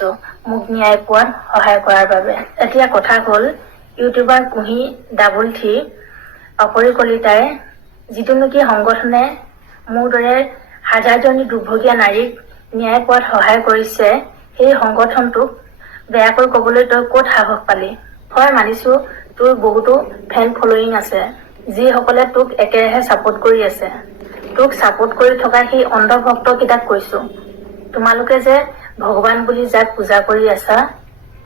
দিছো মোক ন্যায় পোৱাত সহায় কৰাৰ বাবে। এতিয়া কথা হ'ল ইউটিউবাৰ কুহি ডাবল থ্ৰী পাপৰি কলিতাই যিটো নেকি সংগঠনে মোৰ দৰে হাজাৰজনী দুৰ্ভগীয়া নাৰীক ন্যায় পোৱাত সহায় কৰিছে, সেই সংগঠনটোক বেয়াকৈ ক'বলৈ তই ক'ত সাহস পালি? হয়, মানিছো তোৰ বহুতো ফেন ফলোয়িং আছে যিসকলে তোক একেৰাহে ছাপোৰ্ট কৰি আছে। তোক ছাপোৰ্ট কৰি থকা সেই অন্ধভক্তকেইটাক কৈছো, তোমালোকে যে ভগৱান বুলি যাক পূজা কৰি আছা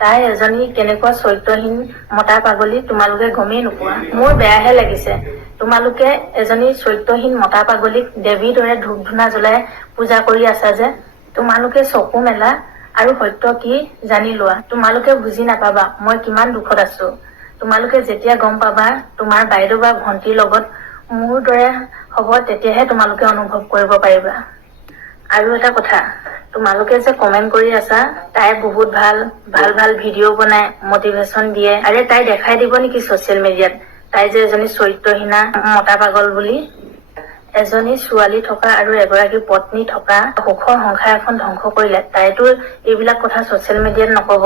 তাই এজনী কেনেকুৱা চৰিত্ৰহীন মতা পাগলী তোমালোকে গমেই নোপোৱা। মোৰ বেয়াহে লাগিছে তোমালোকে এজনী চৰিত্ৰহীন মতা পাগলীক দেৱীৰ দৰে ধূপ ধূনা জ্বলাই পূজা কৰি আছা যে। তোমালোকে চকু মেলা আৰু সত্য কি জানি লোৱা। তোমালোকে বুজি নাপাবা মই কিমান দুখত আছো। তোমালোকে যেতিয়া গম পাবা তোমাৰ বাইদেউ বা ভন্টিৰ লগত মোৰ দৰে হ'ব তেতিয়াহে তোমালোকে অনুভৱ কৰিব পাৰিবা। আৰু এটা কথা, তোমালোকে যে কমেন্ট কৰি আছা তাই বহুত ভাল ভাল ভিডিঅ' বনাই মটিভেশ্যন দিয়ে। আৰে তাই দেখাই দিব নেকি ছচিয়েল মিডিয়াত তাই যে এজনী চৰিত্ৰহীনা মতা পাগল বুলি? এজনী ছোৱালী থকা আৰু এগৰাকী পত্নী থকা সুখৰ সংসাৰ এখন ধ্বংস কৰিলে তাইতো এইবিলাক কথা ছচিয়েল মিডিয়াত নকব।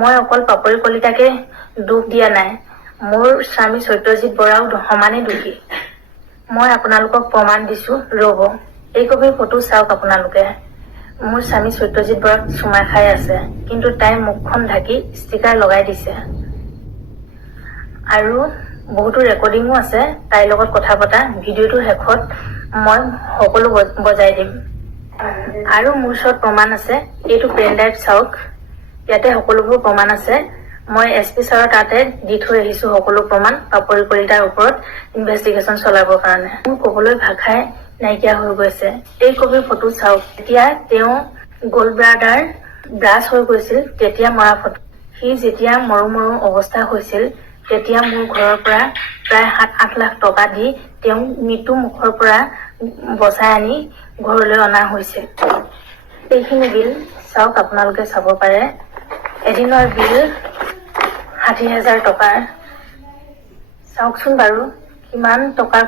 মই অকল পাপৰি কলিতাকে দুখ দিয়া নাই, মোৰ স্বামী সত্যজিৎ বৰাও সমানেই দোষী। মই আপোনালোকক প্ৰমাণ দিছো, ৰ'ব এই কপি ফটো চাওক আপোনালোকে। মোৰ স্বামী সত্যজিৎ বৰাক চুমা খাই আছে, কিন্তু তাই মুখখন ঢাকি ষ্টিকাৰ লগাই দিছে। আৰু বহুতো ৰেকৰ্ডিঙো আছে তাইৰ লগত কথা পতা। ভিডিঅ'টোৰ শেষত মই সকলো বজাই দিম। আৰু মোৰ ওচৰত প্ৰমাণ আছে, এইটো পেন ড্ৰাইভ চাওক, ইয়াতে সকলোবোৰ প্ৰমাণ আছে। মই SP ছাৰৰ তাতে দি থৈ আহিছো সকলো প্ৰমাণ পাপৰি কলিতাৰ ওপৰত ইনভেষ্টিগেশ্যন চলাবৰ কাৰণে। মোৰ ক'বলৈ ভাষাই নাইকিয়া হৈ গৈছে। এই কপি ফটো চাওক, এতিয়া তেওঁ গ'ল্ড ব্লাডাৰ ব্ৰাছ হৈ গৈছিল তেতিয়া মৰা ফটো। সি যেতিয়া মৰো অৱস্থা হৈছিল তেতিয়া মোৰ ঘৰৰ পৰা প্ৰায় 7-8 লাখ টকা দি তেওঁক মৃত্যু মুখৰ পৰা বচাই আনি ঘৰলৈ অনা হৈছিল। এইখিনি বিল চাওক, আপোনালোকে চাব পাৰে। এদিনৰ বিল 60,000 টকাৰ। চাওকচোন বাৰু কিমান টকাৰ